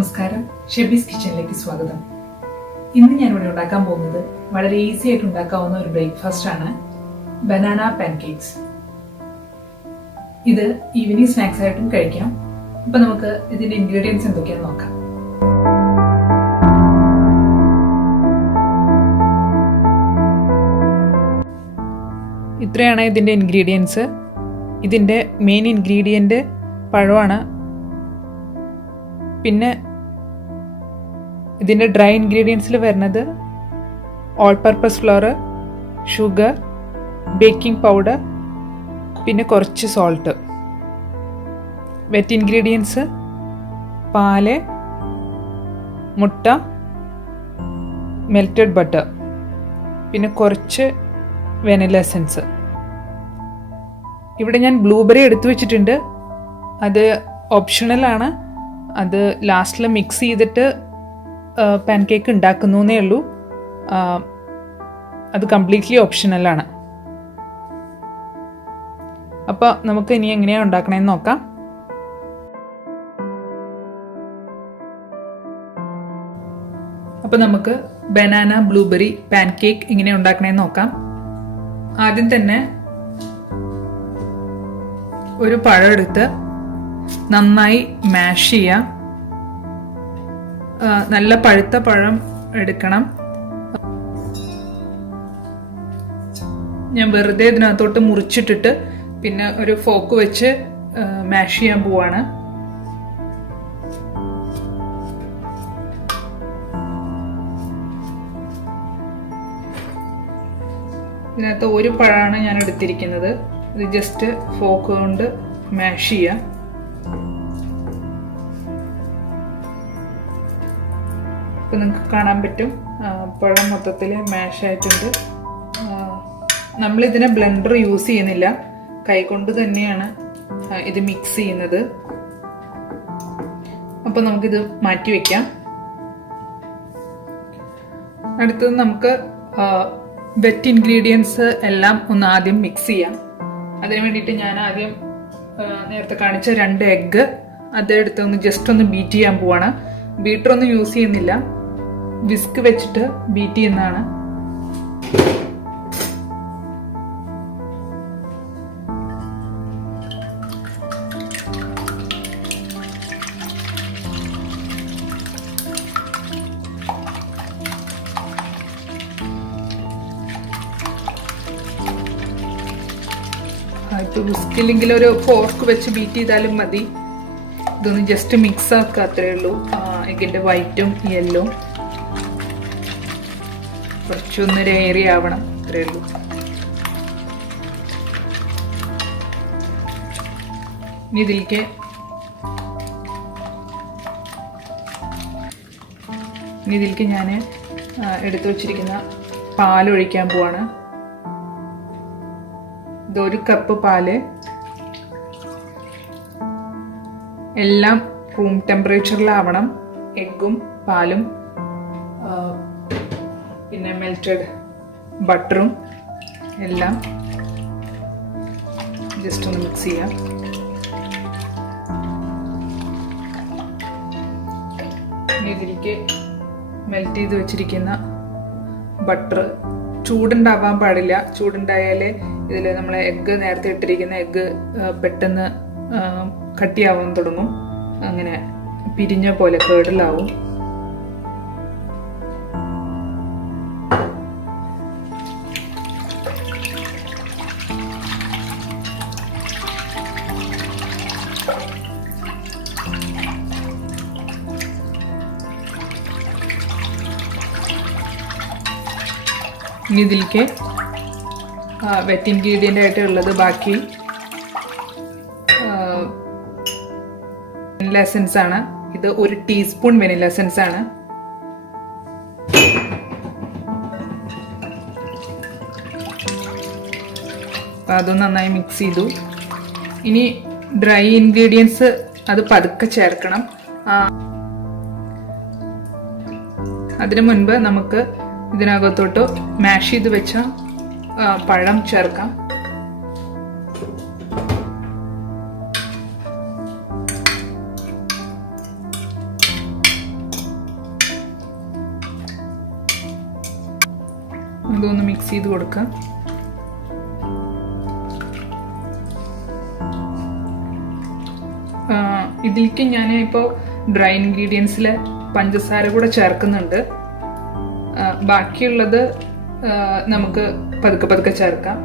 നമസ്കാരം, ഷെബീസ് കിച്ചണിലേക്ക് സ്വാഗതം. ഇന്ന് ഞാനിവിടെ ഉണ്ടാക്കാൻ പോകുന്നത് വളരെ ഈസി ആയിട്ട് ഉണ്ടാക്കാവുന്ന ഒരു ബ്രേക്ക്ഫാസ്റ്റ് ആണ്, ബനാന പാൻകേക്സ്. ഇത് ഈവനിങ് സ്നാക്സ് ആയിട്ടും കഴിക്കാം. അപ്പൊ നമുക്ക് ഇതിന്റെ ഇൻഗ്രീഡിയൻസ് എന്തൊക്കെയാണെന്ന് നോക്കാം. ഇത്രയാണ് ഇതിന്റെ ഇൻഗ്രീഡിയൻസ്. ഇതിന്റെ മെയിൻ ഇൻഗ്രീഡിയന്റ് പഴമാണ്. പിന്നെ ഇതിൻ്റെ ഡ്രൈ ഇൻഗ്രീഡിയൻസിൽ വരുന്നത് all purpose floor, sugar, baking powder, പിന്നെ കുറച്ച് സോൾട്ട്. വെറ്റ് ഇൻഗ്രീഡിയൻസ് പാല്, മുട്ട, മെൽറ്റഡ് ബട്ടർ, പിന്നെ കുറച്ച് വെനില എസൻസ്. ഇവിടെ ഞാൻ ബ്ലൂബെറി എടുത്തു വെച്ചിട്ടുണ്ട്. അത് ഓപ്ഷണലാണ്. അത് ലാസ്റ്റിൽ മിക്സ് ചെയ്തിട്ട് പാൻകേക്ക് ഉണ്ടാക്കുന്നേ ഉള്ളൂ. അത് കംപ്ലീറ്റ്ലി ഓപ്ഷണലാണ്. അപ്പോൾ നമുക്ക് ഇനി എങ്ങനെയാണ് ഉണ്ടാക്കണമെന്ന് നോക്കാം. അപ്പോൾ നമുക്ക് ബനാന ബ്ലൂബെറി പാൻകേക്ക് എങ്ങനെ ഉണ്ടാക്കണമെന്ന് നോക്കാം. ആദ്യം തന്നെ ഒരു പഴം എടുത്ത് നന്നായി മാഷ് ചെയ്യാം. നല്ല പഴുത്ത പഴം എടുക്കണം. ഞാൻ വെറുതെ ഇതിനകത്തോട്ട് മുറിച്ചിട്ടിട്ട് പിന്നെ ഒരു ഫോക്ക് വെച്ച് മാഷ് ചെയ്യാൻ പോവാണ്. ഇതിനകത്ത് ഒരു പഴമാണ് ഞാൻ എടുത്തിരിക്കുന്നത്. ഇത് ജസ്റ്റ് ഫോക്ക് കൊണ്ട് മാഷ് ചെയ്യാം. ഇപ്പം നിങ്ങൾക്ക് കാണാൻ പറ്റും, പഴം മൊത്തത്തിൽ മാഷ് ആയിട്ടുണ്ട്. നമ്മളിതിനെ ബ്ലെൻഡർ യൂസ് ചെയ്യുന്നില്ല, കൈകൊണ്ട് തന്നെയാണ് ഇത് മിക്സ് ചെയ്യുന്നത്. അപ്പം നമുക്കിത് മാറ്റി വയ്ക്കാം. അടുത്തത് നമുക്ക് വെറ്റ് ഇൻഗ്രീഡിയൻസ് എല്ലാം ഒന്ന് ആദ്യം മിക്സ് ചെയ്യാം. അതിന് വേണ്ടിയിട്ട് ഞാൻ ആദ്യം നേരത്തെ കാണിച്ച 2 എഗ്ഗ് അതെടുത്ത് ജസ്റ്റ് ഒന്ന് ബീറ്റ് ചെയ്യാൻ പോവാണ്. ബീറ്ററൊന്നും യൂസ് ചെയ്യുന്നില്ല, വിസ്ക് വെച്ചിട്ട് ബീറ്റ് ചെയ്യുന്നതാണ്. ഇപ്പോൾ വിസ്കില്ലെങ്കിൽ ഒരു ഫോർക്ക് വെച്ച് ബീറ്റ് ചെയ്താലും മതി. ഇതൊന്ന് ജസ്റ്റ് മിക്സ് ആക്കുക, അത്രയേ ഉള്ളൂ. എഗ്ഗിൻ്റെ വൈറ്റും യെല്ലോ കുറച്ചൊന്ന് ഏറി ആവണം, അത്രയേ ഉള്ളൂ. ഇനി ഇതിലേക്ക് ഞാൻ എടുത്തു വച്ചിരിക്കുന്ന പാലൊഴിക്കാൻ പോവാണ്. ഇത് 1 കപ്പ് പാല്. എല്ലാം റൂം ടെമ്പറേച്ചറിലാവണം. എഗ്ഗും പാലും പിന്നെ മെൽറ്റഡ് ബട്ടറും എല്ലാം ജസ്റ്റ് ഒന്ന് മിക്സ് ചെയ്യാം. ഇനി ഇതിലേക്ക് മെൽറ്റ് ചെയ്ത് വെച്ചിരിക്കുന്ന ബട്ടർ ചൂടുണ്ടാവാൻ പാടില്ല. ചൂടുണ്ടായാലേ ഇതിൽ നമ്മൾ എഗ്ഗ് നേരത്തെ ഇട്ടിരിക്കുന്ന എഗ്ഗ് പെട്ടെന്ന് കട്ടിയാവാൻ തുടങ്ങും. അങ്ങനെ പിരിഞ്ഞ പോലെ കേടലാവും. ഇനി ഇതിലേക്ക് വെറ്റ് ഇൻഗ്രീഡിയൻ്റ് ആയിട്ട് ഉള്ളത് ബാക്കി വെനില എസൻസ് ആണ്. ഇത് 1 ടീസ്പൂൺ വെനില എസൻസ് ആണ്. അപ്പം അതും നന്നായി മിക്സ് ചെയ്തു. ഇനി ഡ്രൈ ഇൻഗ്രീഡിയൻസ് അത് പതുക്കെ ചേർക്കണം. അതിനു മുൻപ് നമുക്ക് ഇതിനകത്തോട്ട് മാഷ് ചെയ്ത് വെച്ച പഴം ചേർക്കാം. ഇതൊന്ന് മിക്സ് ചെയ്ത് കൊടുക്കാം. ഇതിലേക്ക് ഞാൻ ഇപ്പോൾ ഡ്രൈ ഇൻഗ്രീഡിയൻസിൽ പഞ്ചസാര കൂടെ ചേർക്കുന്നുണ്ട്. ബാക്കിയുള്ളത് നമുക്ക് പതുക്കെ പതുക്കെ ചേർക്കാം.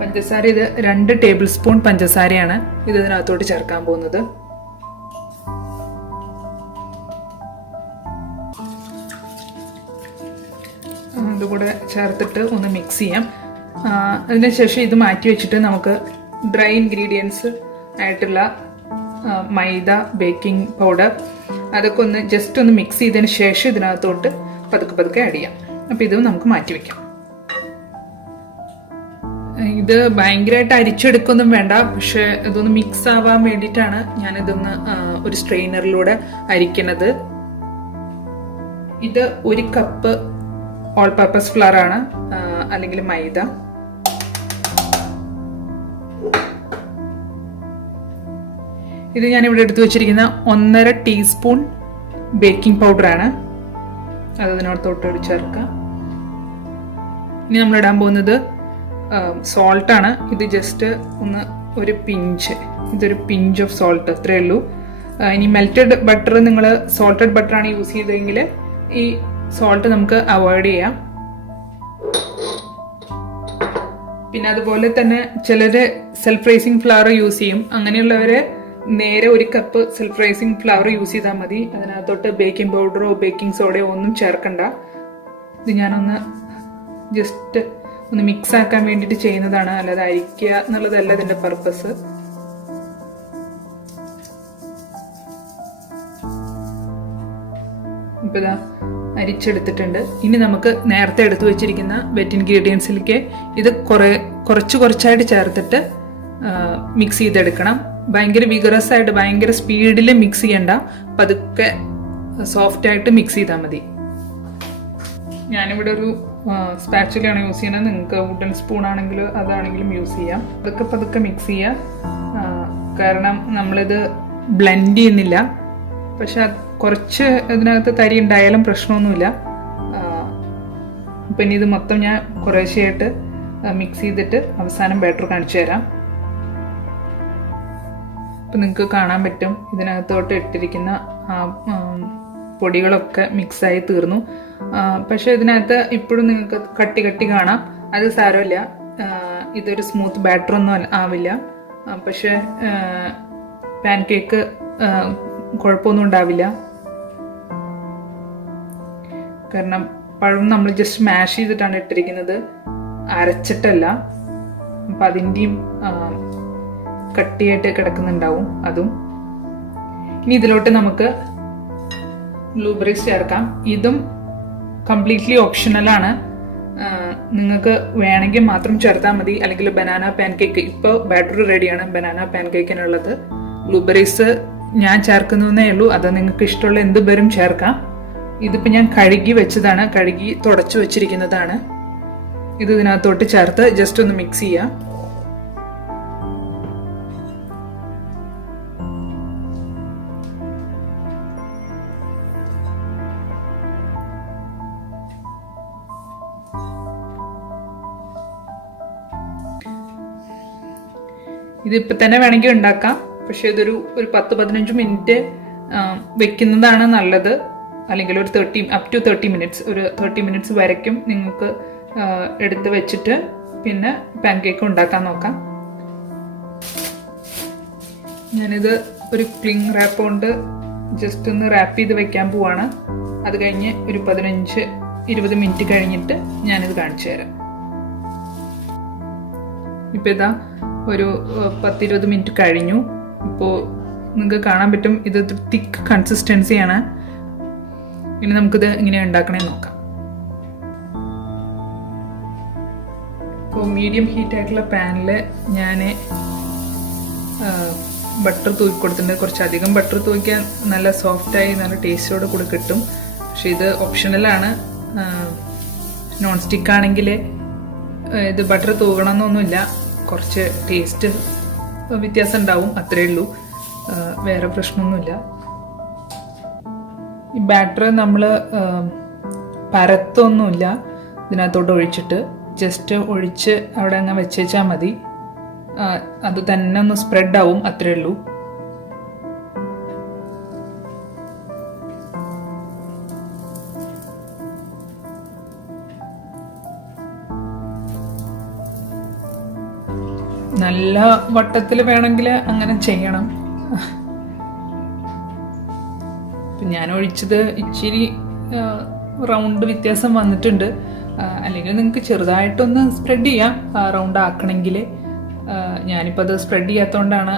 പഞ്ചസാര ഇത് 2 ടേബിൾ സ്പൂൺ പഞ്ചസാരയാണ് ഇത് ഇതിനകത്തോട്ട് ചേർക്കാൻ പോകുന്നത്. അതുകൂടെ ചേർത്തിട്ട് ഒന്ന് മിക്സ് ചെയ്യാം. അതിനുശേഷം ഇത് മാറ്റി വെച്ചിട്ട് നമുക്ക് ഡ്രൈ ഇൻഗ്രീഡിയൻസ് ആയിട്ടുള്ള മൈദ, ബേക്കിംഗ് പൗഡർ അതൊക്കെ ഒന്ന് ജസ്റ്റ് ഒന്ന് മിക്സ് ചെയ്തതിന് ശേഷം ഇതിനകത്തോട്ട് പതുക്കെ പതുക്കെ ആഡ് ചെയ്യാം. അപ്പം ഇത് നമുക്ക് മാറ്റി വെക്കാം. ഇത് ഭയങ്കരമായിട്ട് അരിച്ചെടുക്കൊന്നും വേണ്ട, പക്ഷെ ഇതൊന്ന് മിക്സ് ആവാൻ വേണ്ടിയിട്ടാണ് ഞാനിതൊന്ന് ഒരു സ്ട്രെയിനറിലൂടെ അരിക്കണത്. ഇത് 1 കപ്പ് ഓൾ പർപ്പസ് ഫ്ലവർ ആണ്, അല്ലെങ്കിൽ മൈദ. ഇത് ഞാനിവിടെ എടുത്തു വെച്ചിരിക്കുന്ന 1.5 ടീസ്പൂൺ ബേക്കിംഗ് പൗഡറാണ്. അത് ഇതിനകത്തോട്ട് ചേർക്കാം. ഇനി നമ്മൾ ഇടാൻ പോകുന്നത് സോൾട്ടാണ്. ഇത് ജസ്റ്റ് ഒന്ന് ഒരു പിഞ്ച്, ഇതൊരു പിഞ്ച് ഓഫ് സോൾട്ട്, അത്രേ ഉള്ളൂ. ഇനി മെൽറ്റഡ് ബട്ടർ, നിങ്ങൾ സോൾട്ടഡ് ബട്ടറാണ് യൂസ് ചെയ്തതെങ്കിൽ ഈ സോൾട്ട് നമുക്ക് അവോയ്ഡ് ചെയ്യാം. പിന്നെ അതുപോലെ തന്നെ ചിലര് സെൽഫ് റൈസിങ് ഫ്ലവർ യൂസ് ചെയ്യും. അങ്ങനെയുള്ളവര് നേരെ 1 cup self rising flower use ചെയ്താൽ മതി. അതിനകത്തോട്ട് ബേക്കിംഗ് പൗഡറോ ബേക്കിംഗ് സോഡയോ ഒന്നും ചേർക്കണ്ട. ഇത് ഞാനൊന്ന് ജസ്റ്റ് ഒന്ന് മിക്സ് ആക്കാൻ വേണ്ടിയിട്ട് ചെയ്യുന്നതാണ്, അല്ലാതെ അരിക്കുക എന്നുള്ളതല്ല ഇതിന്റെ പർപ്പസ്. ഇപ്പൊ ഇതാ അരിച്ചെടുത്തിട്ടുണ്ട്. ഇനി നമുക്ക് നേരത്തെ എടുത്തു വെച്ചിരിക്കുന്ന വെറ്റ് ഇൻഗ്രീഡിയൻസിലേക്ക് ഇത് കുറച്ചായിട്ട് ചേർത്തിട്ട് മിക്സ് ചെയ്തെടുക്കണം. ഭയങ്കര വിഗറസ് ആയിട്ട് ഭയങ്കര സ്പീഡിൽ മിക്സ് ചെയ്യണ്ട, പതുക്കെ സോഫ്റ്റ് ആയിട്ട് മിക്സ് ചെയ്താൽ മതി. ഞാനിവിടെ ഒരു സ്പാച്ചുലയാണ് യൂസ് ചെയ്യുന്നത്. നിങ്ങൾക്ക് വുഡൻ സ്പൂൺ ആണെങ്കിൽ അതാണെങ്കിലും യൂസ് ചെയ്യാം. അതൊക്കെ പതുക്കെ മിക്സ് ചെയ്യാം, കാരണം നമ്മളിത് ബ്ലെൻഡ് ചെയ്യുന്നില്ല. പക്ഷെ കുറച്ച് ഇതിനകത്ത് തരി ഉണ്ടായാലും പ്രശ്നമൊന്നുമില്ല. അപ്പം ഇനി ഇത് മൊത്തം ഞാൻ കുറേശ്ശെയായിട്ട് മിക്സ് ചെയ്തിട്ട് അവസാനം ബാറ്റർ കാണിച്ചു തരാം. അപ്പം നിങ്ങൾക്ക് കാണാൻ പറ്റും ഇതിനകത്തോട്ട് ഇട്ടിരിക്കുന്ന പൊടികളൊക്കെ മിക്സായി തീർന്നു. പക്ഷെ ഇതിനകത്ത് ഇപ്പോഴും നിങ്ങൾക്ക് കട്ടി കട്ടി കാണാം. അത് സാരമില്ല, ഇതൊരു സ്മൂത്ത് ബാറ്റർ ഒന്നും ആവില്ല. പക്ഷെ പാൻ കേക്ക് കുഴപ്പമൊന്നും ഉണ്ടാവില്ല, കാരണം പഴം നമ്മൾ ജസ്റ്റ് മാഷ് ചെയ്തിട്ടാണ് ഇട്ടിരിക്കുന്നത്, അരച്ചിട്ടല്ല. അപ്പം അതിൻ്റെയും കട്ടിയായിട്ട് കിടക്കുന്നുണ്ടാവും അതും. ഇനി ഇതിലോട്ട് നമുക്ക് ബ്ലൂബെറീസ് ചേർക്കാം. ഇതും കംപ്ലീറ്റ്ലി ഓപ്ഷണലാണ്. നിങ്ങൾക്ക് വേണമെങ്കിൽ മാത്രം ചേർത്താൽ മതി, അല്ലെങ്കിൽ ബനാന പാൻ കേക്ക്. ഇപ്പോൾ ബാറ്ററി റെഡിയാണ് ബനാന പാൻ കേക്കിനുള്ളത്. ബ്ലൂബെറീസ് ഞാൻ ചേർക്കുന്നതേ ഉള്ളൂ, അത് നിങ്ങൾക്ക് ഇഷ്ടമുള്ള എന്ത് ബെറും ചേർക്കാം. ഇതിപ്പോൾ ഞാൻ കഴുകി വെച്ചതാണ്, കഴുകി തുടച്ചു വെച്ചിരിക്കുന്നതാണ്. ഇത് ഇതിനകത്തോട്ട് ചേർത്ത് ജസ്റ്റ് ഒന്ന് മിക്സ് ചെയ്യാം. ഇതിപ്പോൾ തന്നെ വേണമെങ്കിൽ ഉണ്ടാക്കാം, പക്ഷെ ഇതൊരു 10-15 മിനിറ്റ് വെക്കുന്നതാണ് നല്ലത്. അല്ലെങ്കിൽ ഒരു 30 മിനിറ്റ്സ്, ഒരു 30 മിനിറ്റ്സ് വരയ്ക്കും നിങ്ങൾക്ക് എടുത്ത് വെച്ചിട്ട് പിന്നെ പാൻ കേക്ക് ഉണ്ടാക്കാൻ നോക്കാം. ഞാനിത് ഒരു ക്ലിങ് റാപ്പ് കൊണ്ട് ജസ്റ്റ് ഒന്ന് റാപ്പ് ചെയ്ത് വെക്കാൻ പോവാണ്. അത് കഴിഞ്ഞ് ഒരു 15-20 മിനിറ്റ് കഴിഞ്ഞിട്ട് ഞാനിത് കാണിച്ചു തരാം. ഇപ്പം ഇതാ ഒരു 10-20 മിനിറ്റ് കഴിഞ്ഞു. ഇപ്പോൾ നിങ്ങൾക്ക് കാണാൻ പറ്റും ഇത് തിക്ക് കൺസിസ്റ്റൻസിയാണ്. ഇനി നമുക്കിത് ഇങ്ങനെ ഉണ്ടാക്കണേ നോക്കാം. ഇപ്പോൾ മീഡിയം ഹീറ്റ് ആയിട്ടുള്ള പാനിൽ ഞാൻ ബട്ടർ തൂക്കി കൊടുത്തിട്ടുണ്ട്. കുറച്ചധികം ബട്ടർ തൂക്കിയാൽ നല്ല സോഫ്റ്റായി നല്ല ടേസ്റ്റോടെ കൂടെ കിട്ടും. പക്ഷെ ഇത് ഓപ്ഷണലാണ്. നോൺ സ്റ്റിക്ക് ആണെങ്കിൽ ഇത് ബട്ടർ തൂകണമെന്നൊന്നുമില്ല, കുറച്ച് ടേസ്റ്റ് വ്യത്യാസം ഉണ്ടാവും, അത്രേ ഉള്ളൂ, വേറെ പ്രശ്നമൊന്നുമില്ല. ഈ ബാറ്റർ നമ്മൾ പരത്തൊന്നുമില്ല ഇതിനകത്തോട്ട് ഒഴിച്ചിട്ട് ജസ്റ്റ് ഒഴിച്ച് അവിടെ അങ്ങ് വെച്ചാൽ മതി. അത് തന്നെ ഒന്ന് സ്പ്രെഡ് ആവും, അത്രേ ഉള്ളൂ. നല്ല വട്ടത്തിൽ വേണമെങ്കിൽ അങ്ങനെ ചെയ്യണം. ഞാൻ ഒഴിച്ചത് ഇച്ചിരി റൗണ്ട് വ്യത്യാസം വന്നിട്ടുണ്ട്. അല്ലെങ്കിൽ നിങ്ങൾക്ക് ചെറുതായിട്ടൊന്ന് സ്പ്രെഡ് ചെയ്യാം റൗണ്ട് ആക്കണമെങ്കിൽ. ഞാനിപ്പോൾ അത് സ്പ്രെഡ് ചെയ്യാത്തതുകൊണ്ടാണ്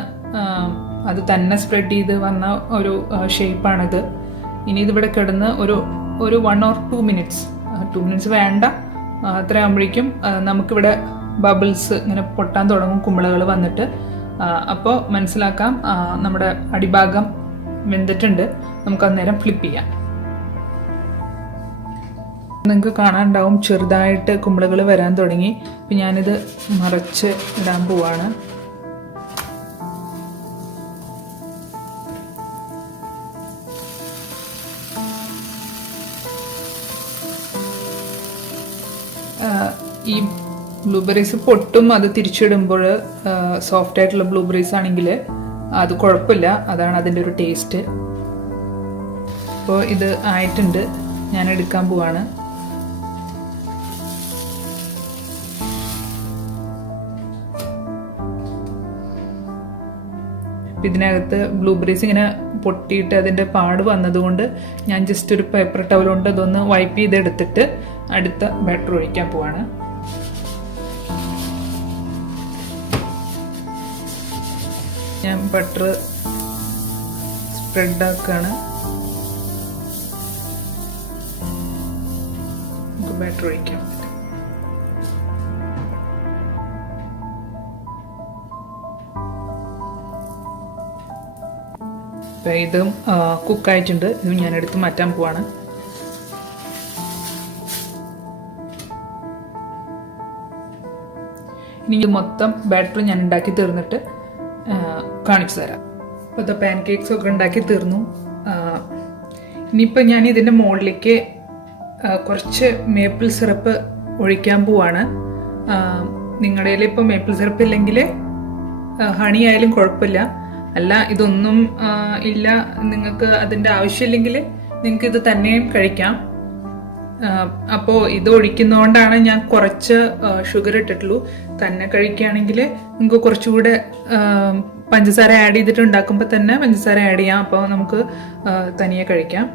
അത് തന്നെ സ്പ്രെഡ് ചെയ്ത് വന്ന ഒരു ഷേപ്പാണിത്. ഇനി ഇതിവിടെ കിടന്ന് ഒരു 1 or 2 minutes, 2 minutes വേണ്ട, അത്ര ആകുമ്പോഴേക്കും നമുക്കിവിടെ ബബിൾസ് ഇങ്ങനെ പൊട്ടാൻ തുടങ്ങും, കുമിളകൾ വന്നിട്ട്. അപ്പോൾ മനസ്സിലാക്കാം നമ്മുടെ അടിഭാഗം വെന്തിട്ടുണ്ട്. നമുക്ക് അന്നേരം ഫ്ലിപ്പ് ചെയ്യാം. നിങ്ങൾക്ക് കാണാനുണ്ടാവും ചെറുതായിട്ട് കുമിളകൾ വരാൻ തുടങ്ങി. അപ്പം ഞാനിത് മറച്ച് ഇടാൻ പോവാണ്. ഈ ബ്ലൂബെറീസ് പൊട്ടും, അത് തിരിച്ചിടുമ്പോൾ സോഫ്റ്റ് ആയിട്ടുള്ള ബ്ലൂബെറീസ് ആണെങ്കിൽ അത് കുഴപ്പമില്ല. അതാണ് അതിൻ്റെ ഒരു ടേസ്റ്റ്. അപ്പോൾ ഇത് ആയിട്ടുണ്ട്, ഞാൻ എടുക്കാൻ പോവാണ്. ഇതിനകത്ത് ബ്ലൂബെറീസ് ഇങ്ങനെ പൊട്ടിയിട്ട് അതിൻ്റെ പാട് വന്നതുകൊണ്ട് ഞാൻ ജസ്റ്റ് ഒരു പേപ്പർ ടവൽ കൊണ്ട് അതൊന്ന് വൈപ്പ് ചെയ്തെടുത്തിട്ട് അടുത്ത ബാറ്റർ ഒഴിക്കാൻ പോവാണ്. ഞാൻ ബട്ടർ സ്പ്രെഡ് ആക്കുകയാണ്. നമുക്ക് ബാറ്റർ ഒഴിക്കാം. ഇതും കുക്കായിട്ടുണ്ട്. ഇതും ഞാൻ എടുത്ത് മാറ്റാൻ പോവാണ്. ഇനി മൊത്തം ബാറ്റർ ഞാൻ ഉണ്ടാക്കി തീർന്നിട്ട് കാണിച്ചു തരാം. ഇപ്പോൾ ഇത് പാൻ കേക്ക്സ് ഒക്കെ ഉണ്ടാക്കി തീർന്നു. ഇനിയിപ്പോൾ ഞാൻ ഇതിൻ്റെ മുകളിലേക്ക് കുറച്ച് മേപ്പിൾ സിറപ്പ് ഒഴിക്കാൻ പോവാണ്. നിങ്ങളുടെ കയ്യിൽ ഇപ്പോൾ മേപ്പിൾ സിറപ്പ് ഇല്ലെങ്കിൽ ഹണി ആയാലും കുഴപ്പമില്ല. അല്ല, ഇതൊന്നും ഇല്ല, നിങ്ങൾക്ക് അതിൻ്റെ ആവശ്യമില്ലെങ്കിൽ നിങ്ങൾക്ക് ഇത് തന്നെയും കഴിക്കാം. അപ്പോൾ ഇത് ഒഴിക്കുന്നതുകൊണ്ടാണ് ഞാൻ കുറച്ച് ഷുഗർ ഇട്ടിട്ടുള്ളൂ. തന്നെ കഴിക്കുകയാണെങ്കിൽ നിങ്ങൾക്ക് കുറച്ചുകൂടെ പഞ്ചസാര ആഡ് ചെയ്തിട്ട് ഉണ്ടാക്കുമ്പോൾ തന്നെ പഞ്ചസാര ആഡ് ചെയ്യാം. അപ്പോൾ നമുക്ക് തനിയെ കഴിക്കാം.